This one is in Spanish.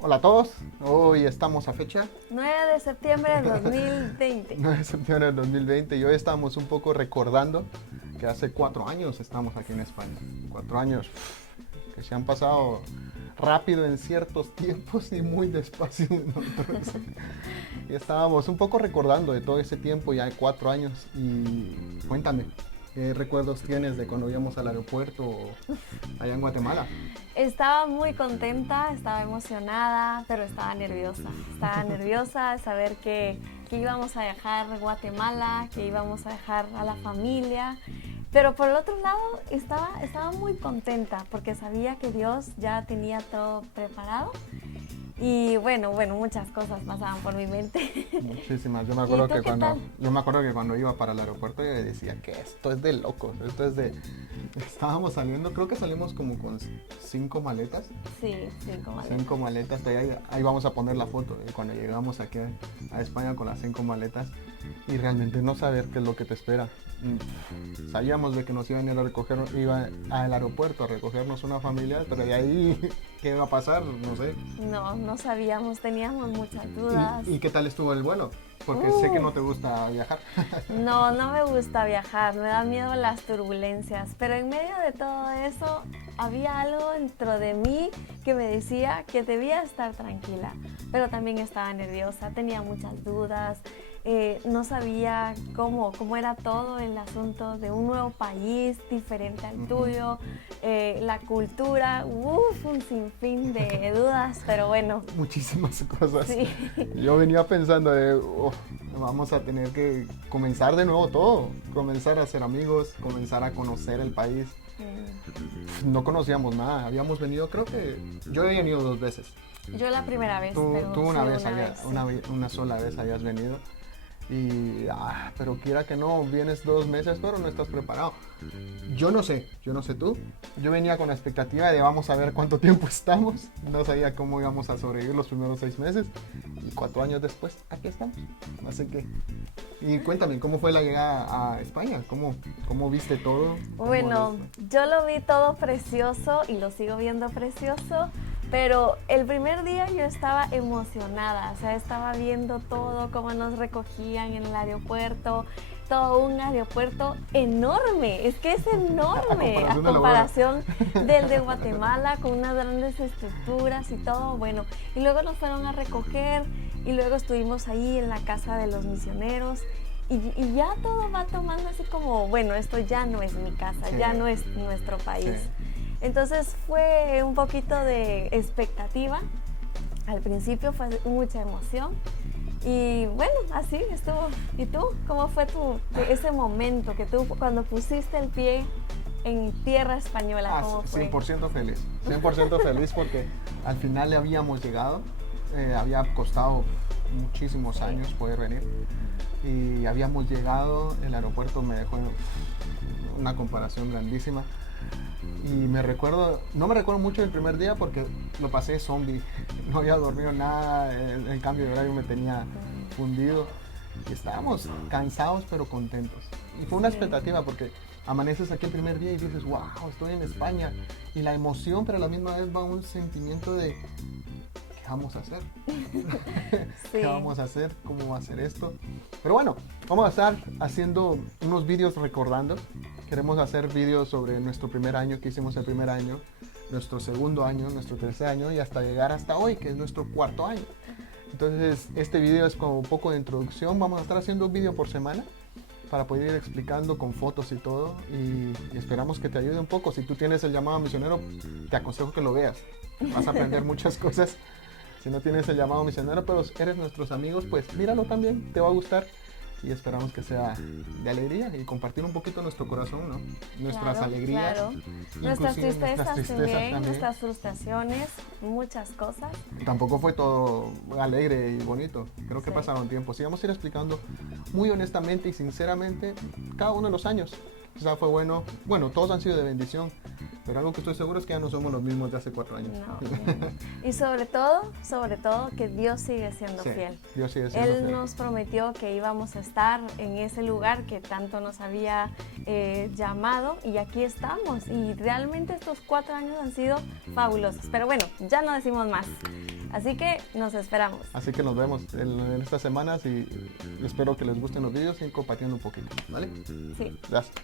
Hola a todos, hoy estamos a fecha 9 de septiembre del 2020. 9 de septiembre del 2020 y hoy estamos un poco recordando que hace 4 años estamos aquí en España. 4 años que se han pasado rápido en ciertos tiempos y muy despacio en otros. Y estábamos un poco recordando de todo ese tiempo, ya de 4 años. Y cuéntame, ¿qué recuerdos tienes de cuando íbamos al aeropuerto allá en Guatemala? Estaba muy contenta, estaba emocionada, pero estaba nerviosa. Estaba nerviosa de saber que íbamos a dejar Guatemala, que íbamos a dejar a la familia. Pero por el otro lado estaba muy contenta porque sabía que Dios ya tenía todo preparado. Y bueno, muchas cosas pasaban por mi mente. Muchísimas. Yo me acuerdo que cuando iba para el aeropuerto yo decía que esto es de locos, estábamos saliendo, creo que salimos como con 5 maletas. Sí, 5 maletas. 5 maletas, ahí vamos a poner la foto, cuando llegamos aquí a España con las 5 maletas y realmente no saber qué es lo que te espera. Sabíamos de que nos iban a ir a recoger, iba al aeropuerto a recogernos una familia, pero de ahí, ¿qué iba a pasar? No sé. No sabíamos, teníamos muchas dudas. ¿Y qué tal estuvo el vuelo? Porque sé que no te gusta viajar. No me gusta viajar, me da miedo las turbulencias, pero en medio de todo eso había algo dentro de mí que me decía que debía estar tranquila, pero también estaba nerviosa, tenía muchas dudas. No sabía cómo era todo el asunto de un nuevo país diferente al tuyo, la cultura, un sinfín de dudas, pero bueno. Muchísimas cosas. Sí. Yo venía pensando vamos a tener que comenzar de nuevo todo, comenzar a hacer amigos, comenzar a conocer el país. No conocíamos nada, habíamos venido, creo que yo había venido 2 veces. Yo la primera vez, Tú sí. una sola vez habías venido. Pero quiera que no, vienes 2 meses, pero no estás preparado. Yo no sé tú. Yo venía con la expectativa de vamos a ver cuánto tiempo estamos. No sabía cómo íbamos a sobrevivir los primeros 6 meses. Y 4 años después, aquí estamos. Así que, y cuéntame, ¿cómo fue la llegada a España? ¿Cómo viste todo? Bueno, yo lo vi todo precioso y lo sigo viendo precioso. Pero el primer día yo estaba emocionada, o sea, estaba viendo todo, cómo nos recogían en el aeropuerto, todo un aeropuerto enorme, es que es enorme a comparación del de Guatemala, con unas grandes estructuras y todo, bueno, y luego nos fueron a recoger y luego estuvimos ahí en la casa de los misioneros. Y ya todo va tomando así como, bueno, esto ya no es mi casa, sí, ya no es nuestro país. Sí. Entonces fue un poquito de expectativa, al principio fue mucha emoción y bueno, así estuvo. ¿Y tú? ¿Cómo fue ese momento que tú cuando pusiste el pie en tierra española? ¿Cómo fue? 100% feliz, 100% feliz porque al final le habíamos llegado, había costado muchísimos años poder venir y habíamos llegado, el aeropuerto me dejó una comparación grandísima. Y no me recuerdo mucho del primer día porque lo pasé zombie, no había dormido nada, el cambio de horario me tenía fundido y estábamos cansados pero contentos. Y fue una expectativa porque amaneces aquí el primer día y dices, wow, estoy en España, y la emoción pero a la misma vez va un sentimiento de ¿qué vamos a hacer? Sí. ¿Qué vamos a hacer? ¿Cómo va a ser esto? Pero bueno, vamos a estar haciendo unos vídeos recordando. Queremos hacer vídeos sobre nuestro primer año, que hicimos el primer año, nuestro segundo año, nuestro tercer año y hasta llegar hasta hoy, que es nuestro 4.º año. Entonces, este video es como un poco de introducción. Vamos a estar haciendo un video por semana para poder ir explicando con fotos y todo. Y esperamos que te ayude un poco. Si tú tienes el llamado misionero, te aconsejo que lo veas. Vas a aprender muchas cosas. Si no tienes el llamado misionero, pero eres nuestros amigos, pues míralo también, te va a gustar. Y esperamos que sea de alegría y compartir un poquito nuestro corazón, ¿no? Nuestras alegrías, claro. Nuestras tristezas también, nuestras frustraciones, muchas cosas. Tampoco fue todo alegre y bonito, creo que pasaron tiempos. Y vamos a ir explicando muy honestamente y sinceramente cada uno de los años. Quizá fue bueno, todos han sido de bendición, Pero algo que estoy seguro es que ya no somos los mismos de hace 4 años. No, no. Y sobre todo, que Dios sigue siendo Sí, fiel. Dios sigue siendo Él fiel. nos prometió que íbamos a estar en ese lugar que tanto nos había llamado, y aquí estamos. Y realmente estos 4 años han sido fabulosos. Pero bueno, ya no decimos más. Así que nos esperamos. Así que nos vemos en estas semanas y espero que les gusten los vídeos y compartiendo un poquito, ¿vale? Sí. Gracias.